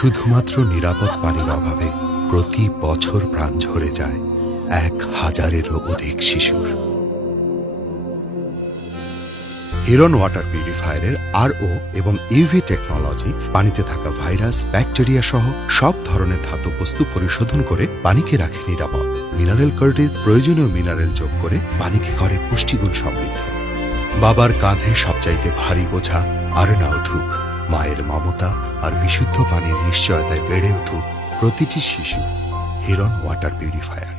শুধুমাত্র নিরাপদ পানির অভাবে প্রতি বছর প্রাণ ঝরে যায় 1000-এরও অধিক শিশুর। হিরন ওয়াটার পিউরিফায়ারের আরও এবং ইউভি টেকনোলজি পানিতে থাকা ভাইরাস, ব্যাকটেরিয়া সহ সব ধরনের ধাতব বস্তু পরিশোধন করে পানিকে রাখে নিরাপদ। মিনারেল কার্টিজ প্রয়োজনীয় মিনারেল যোগ করে পানিকে করে পুষ্টিগুণ সমৃদ্ধ। বাবার কাঁধে সবচাইতে ভারী বোঝা আর না উঠুক, মায়ের মমতা আর বিশুদ্ধ পানির নিশ্চয়তায় বেড়ে উঠুক প্রতিটি শিশু। হিরন ওয়াটার পিউরিফায়ার।